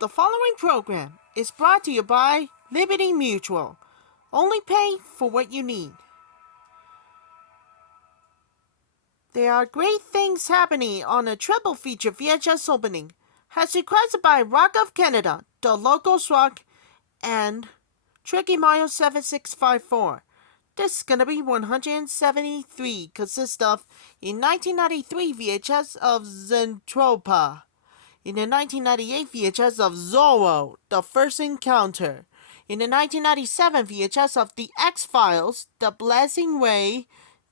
The following program is brought to you by Liberty Mutual. Only pay for what you need. There are great things happening on a triple feature VHS opening, as requested by Rock of Canada, TheLogosRock, and Tricky Mario 7654. This is gonna be 173, consists of a 1993 VHS of Zentropa, in the 1998 VHS of Zorro, The First Encounter, in the 1997 VHS of The X-Files, The Blazing Way,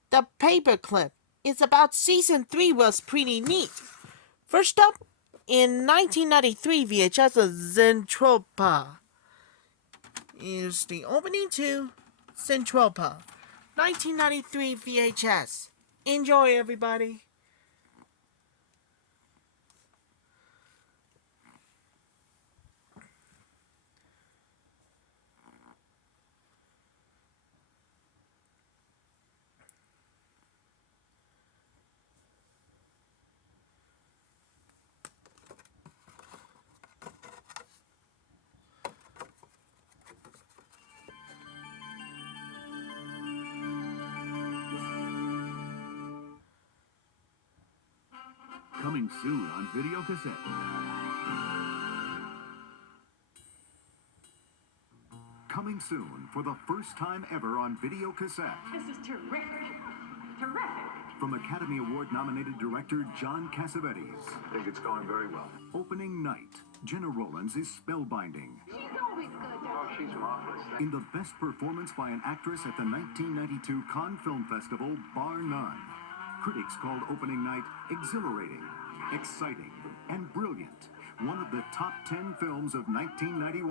The Paperclip. It's about season 3 was pretty neat. First up, in 1993 VHS of Zentropa is the opening to Zentropa, 1993 VHS. Enjoy, everybody. Coming soon on videocassette. Coming soon for the first time ever on videocassette. This is terrific. Terrific. From Academy Award-nominated director John Cassavetes. I think it's going very well. Opening night. Jenna Rollins is spellbinding. She's always good. Oh, she's marvelous. In the best performance by an actress at the 1992 Cannes Film Festival, bar none. Critics called opening night exhilarating, exciting, and brilliant. One of the top 10 films of 1991.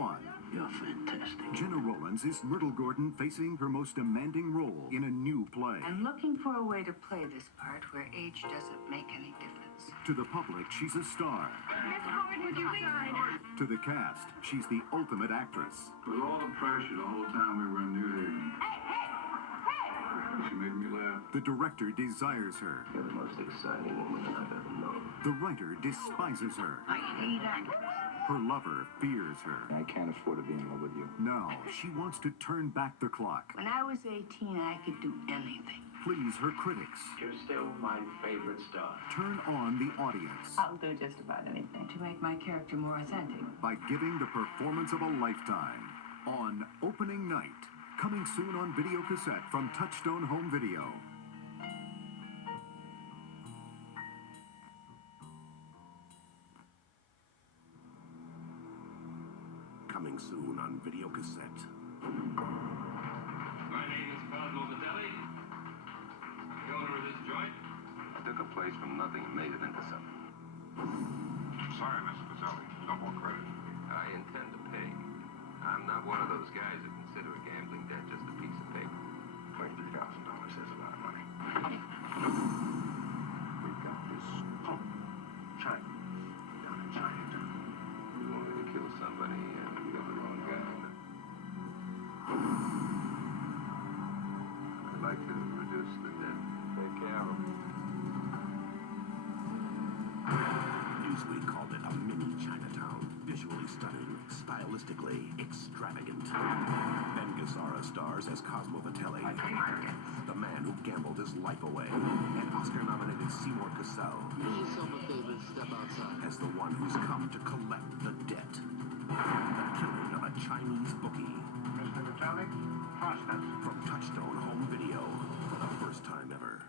You're fantastic. Jenna Rollins is Myrtle Gordon facing her most demanding role in a new play. I'm looking for a way to play this part where age doesn't make any difference. To the public, she's a star. Miss Ford, would you sign? To the cast, she's the ultimate actress. With all the pressure the whole time we were in New Haven, she made me laugh. The director desires her. You're the most exciting woman I've ever known. The writer despises her. I hate actors. Her lover fears her. I can't afford to be in love with you. Now, she wants to turn back the clock. When I was 18, I could do anything. Please her critics. You're still my favorite star. Turn on the audience I'll do just about anything to make my character more authentic. by giving the performance of a lifetime on opening night. Coming soon on videocassette from Touchstone Home Video. Coming soon on videocassette. My name is Cosmo Vitelli, the owner of this joint. I took a place from nothing and made it into something. Sorry, Mr. Vitelli. No more credit. I intend to pay. I'm not one of those guys that consider a gambling debt just a piece of paper. $23,000 is a lot of money. We've got this pump. China. Down in Chinatown. You want me to kill somebody and we got the wrong guy. I'd like to reduce the debt. Take care of him. Newsweek called it a mini Chinatown. Visually stunning, stylistically extravagant. Ben Gazzara stars as Cosmo Vitelli, the man who gambled his life away, and Oscar-nominated Seymour Cassel as the one who's come to collect the debt. The killing of a Chinese bookie. Mr. Vitelli, trust us. From Touchstone Home Video for the first time ever.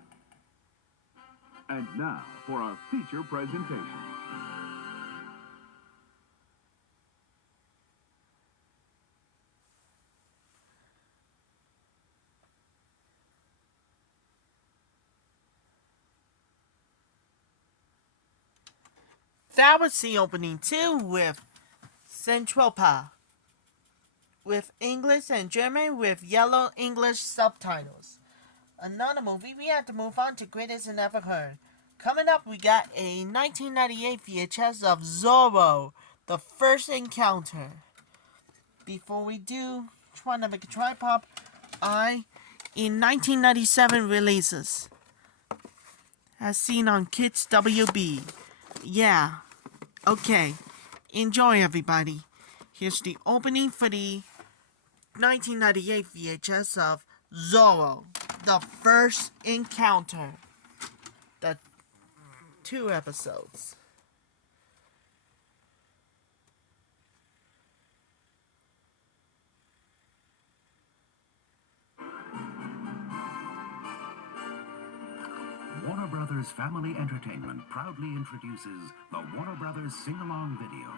And now for our feature presentation. That was the opening too with Zentropa, with English and German with yellow English subtitles. Another movie, we have to move on to Greatest Never Heard. Coming up, we got a 1998 VHS of Zorro, The First Encounter. Before we do, try to make a tripod, in 1997 releases, as seen on Kids WB. Yeah, okay. Enjoy, everybody. Here's the opening for the 1998 VHS of Zorro, The First Encounter. The 2 episodes. Warner Brothers Family Entertainment proudly introduces the Warner Brothers Sing-Along Video.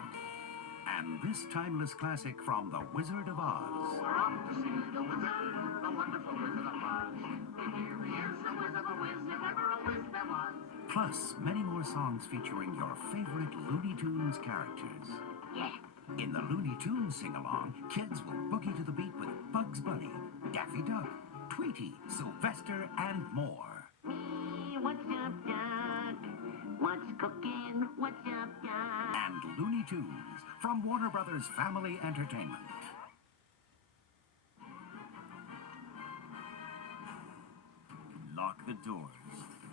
And this timeless classic from The Wizard of Oz. We're off to see the wizard, the wonderful Wizard of Oz. Here he is, the whiz of a whiz, if ever a whiz there was. Plus, many more songs featuring your favorite Looney Tunes characters. Yeah. In the Looney Tunes sing-along, kids will boogie to the beat with Bugs Bunny, Daffy Duck, Tweety, Sylvester, and more. What's up, Doc? What's cooking? What's up, Doc? And Looney Tunes from Warner Brothers Family Entertainment. Lock the doors,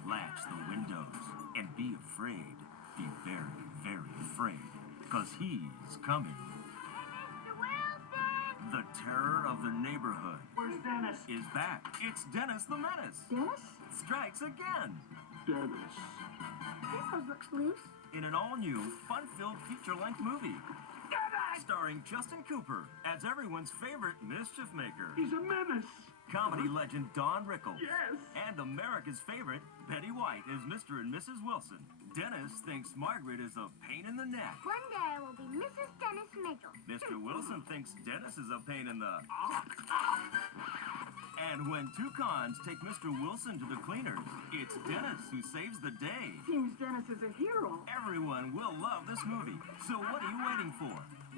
latch the windows, and be afraid. Be very, very afraid, because he's coming. Mr. Wilson! The terror of the neighborhood Where's Dennis? is back. It's Dennis the Menace. Dennis? Strikes again. Dennis. This one looks loose. In an all-new, fun-filled feature-length movie. Starring Justin Cooper as everyone's favorite mischief maker. He's a menace. Comedy legend Don Rickles. Yes. And America's favorite, Betty White, as Mr. and Mrs. Wilson. Dennis thinks Margaret is a pain in the neck. One day I will be Mrs. Dennis Mitchell. Mr. Wilson thinks Dennis is a pain in the... And when two cons take Mr. Wilson to the cleaners, it's Dennis who saves the day. Seems Dennis is a hero. Everyone will love this movie. So what are you waiting for?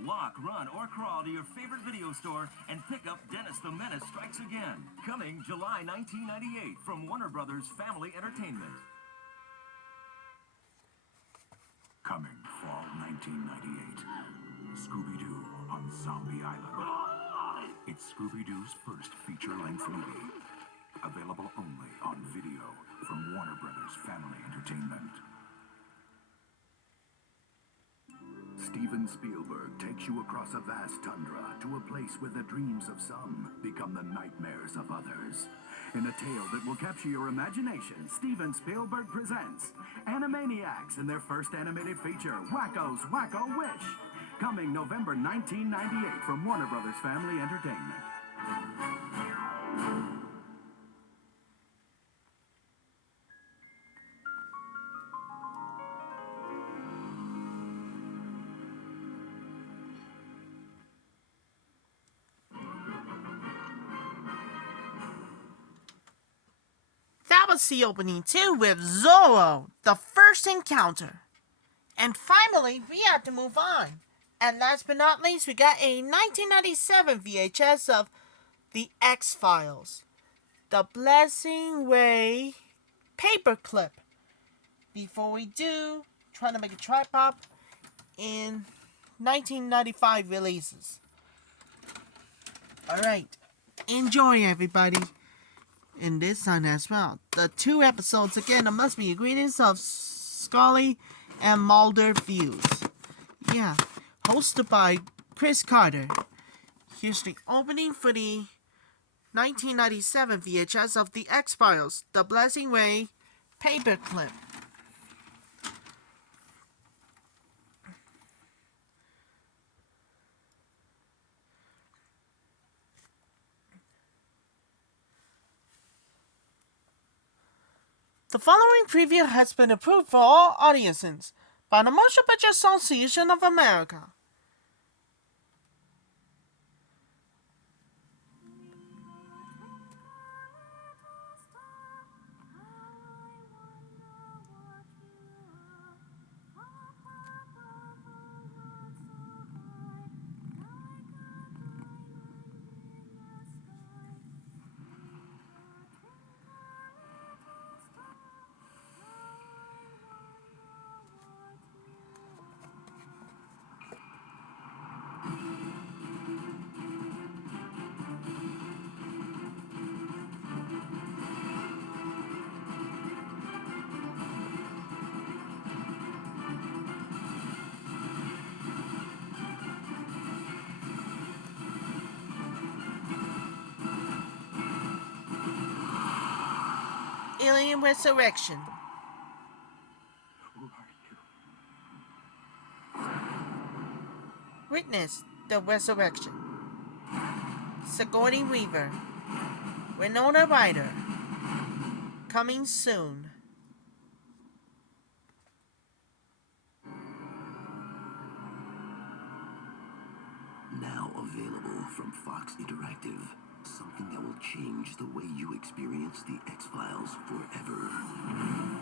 Lock, run, or crawl to your favorite video store and pick up Dennis the Menace Strikes Again. Coming July 1998 from Warner Brothers Family Entertainment. Coming fall 1998. Scooby-Doo on Zombie Island. It's Scooby-Doo's first feature-length movie. Available only on video from Warner Brothers Family Entertainment. Steven Spielberg takes you across a vast tundra to a place where the dreams of some become the nightmares of others. In a tale that will capture your imagination, Steven Spielberg presents Animaniacs in their first animated feature, Wakko's Wakko Wish. Coming November 1998 from Warner Brothers Family Entertainment. That was the opening too with Zorro, The First Encounter. And finally, we have to move on. And last but not least, we got a 1997 VHS of The X-Files. The Blessing Way paperclip. Before we do, trying to make a tripod in 1995 releases. Alright, enjoy everybody. In this one as well. The 2 episodes, again, it must be ingredients of Scully and Mulder views. Yeah, hosted by Chris Carter. Here's the opening for the 1997 VHS of The X-Files, The Blessing Way paperclip. The following preview has been approved for all audiences by the Motion Picture Association of America. Alien Resurrection. Who are you? Witness the Resurrection. Sigourney Weaver. Winona Ryder. Coming soon. Now available from Fox Interactive. Something that will change the way you experience the X-Files forever.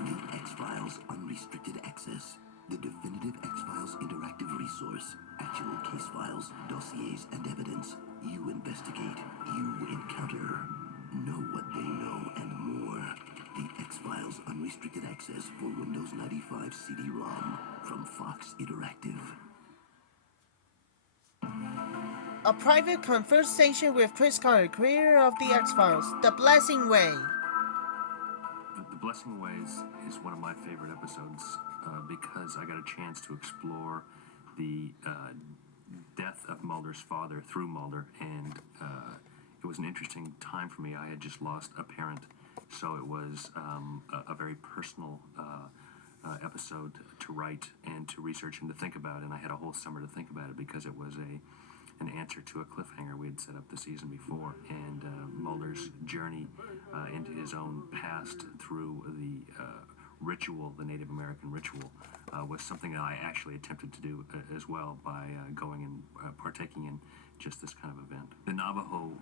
The X-Files Unrestricted Access. The definitive X-Files interactive resource. Actual case files, dossiers, and evidence. You investigate. You encounter. Know what they know and more. The X-Files Unrestricted Access for Windows 95 CD-ROM from Fox Interactive. A private conversation with Chris Carter, creator of The X-Files, The Blessing Way. The Blessing Ways is one of my favorite episodes because I got a chance to explore the death of Mulder's father through Mulder, and it was an interesting time for me. I had just lost a parent, so it was a very personal episode to write and to research and to think about, and I had a whole summer to think about it because it was an answer to a cliffhanger we had set up the season before, and Mulder's journey into his own past through the ritual, the Native American ritual, was something that I actually attempted to do as well by going and partaking in just this kind of event. The Navajo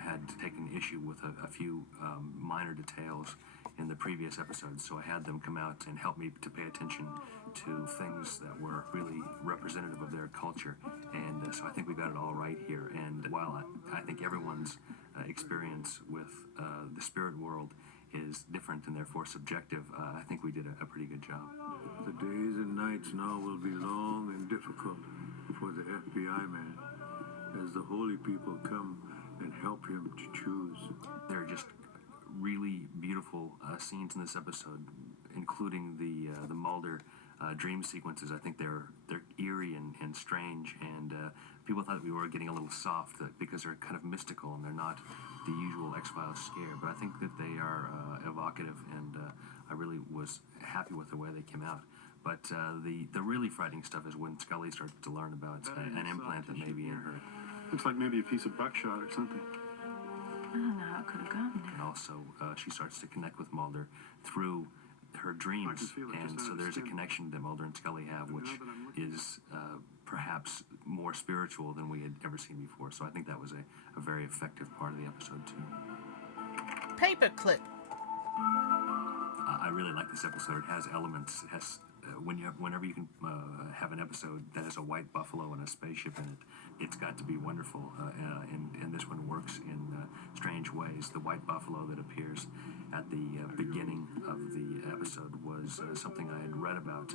had taken issue with a few minor details in the previous episodes, so I had them come out and help me to pay attention to things that were really representative of their culture, and so I think we got it all right here. And while I think everyone's experience with the spirit world is different and therefore subjective, I think we did a pretty good job. The days and nights now will be long and difficult for the FBI man as the holy people come and help him to choose. There are just really beautiful scenes in this episode, including the Mulder dream sequences. I think they're eerie and strange, and people thought we were getting a little soft because they're kind of mystical and they're not the usual X-Files scare, but I think that they are evocative, and I really was happy with the way they came out. But the really frightening stuff is when Scully starts to learn about an implant that may be in her. Looks like maybe a piece of buckshot or something. I don't know how it could have gotten there. And also, she starts to connect with Mulder through her dreams, and so there's a connection that Mulder and Scully have, which is perhaps more spiritual than we had ever seen before. So I think that was a very effective part of the episode too. Paperclip. I really like this episode. It has elements. It has whenever you can have an episode that has a white buffalo and a spaceship in it, it's got to be wonderful. And this one works in strange ways. The white buffalo that appears at the beginning of the episode was something I had read about.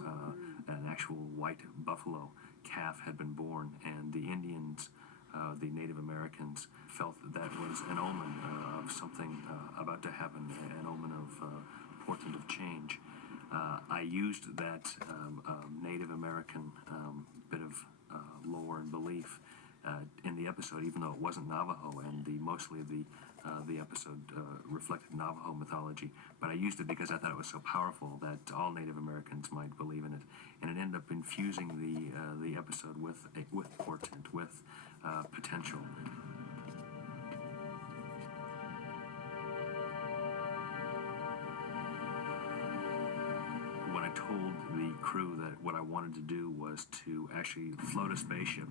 An actual white buffalo calf had been born, and the Indians, the Native Americans, felt that was an omen of something about to happen, an omen of portent of change. I used that Native American bit of lore and belief in the episode, even though it wasn't Navajo, and mostly the episode reflected Navajo mythology. But I used it because I thought it was so powerful that all Native Americans might believe in it, and it ended up infusing the episode with portent, with potential. When I told the crew that what I wanted to do was to actually float a spaceship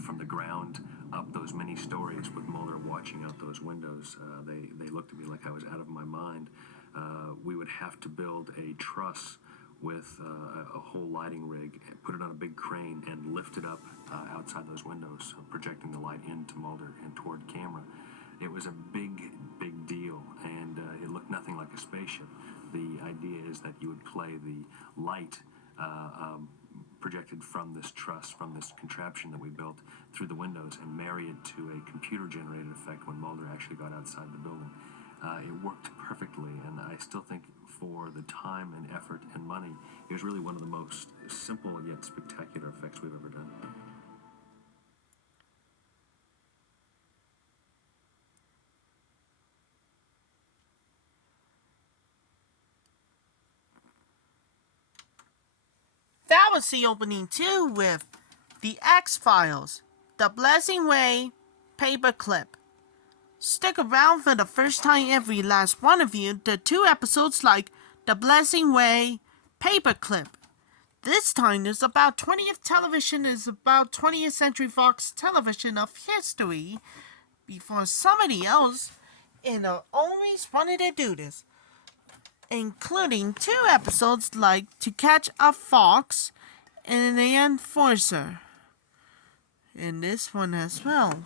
from the ground up those many stories with Mulder watching out those windows, they looked at me like I was out of my mind. We would have to build a truss with a whole lighting rig, put it on a big crane, and lift it up outside those windows, projecting the light into Mulder and toward camera. It was a big deal, and it looked nothing like a spaceship. The idea is that you would play the light projected from this truss, from this contraption that we built through the windows, and marry it to a computer-generated effect when Mulder actually got outside the building. It worked perfectly, and I still think for the time and effort and money, it was really one of the most simple yet spectacular effects we've ever done. Galaxy opening 2 with The X-Files, The Blessing Way, Paperclip. Stick around for the first time every last one of you the 2 episodes like The Blessing Way, Paperclip. This time is about 20th television is about 20th Century Fox television of history before somebody else always wanted to do this, including 2 episodes like To Catch a Fox and The Enforcer. And this one as well.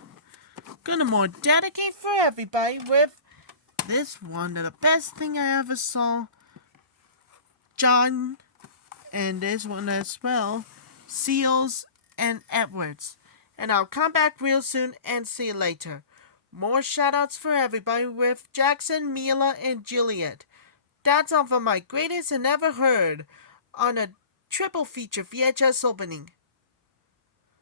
Gonna more dedicate for everybody with this one, the best thing I ever saw, John, and this one as well, Seals and Edwards. And I'll come back real soon and see you later. More shoutouts for everybody with Jackson, Mila, and Juliet. That's all for my greatest and ever heard on a triple feature VHS opening.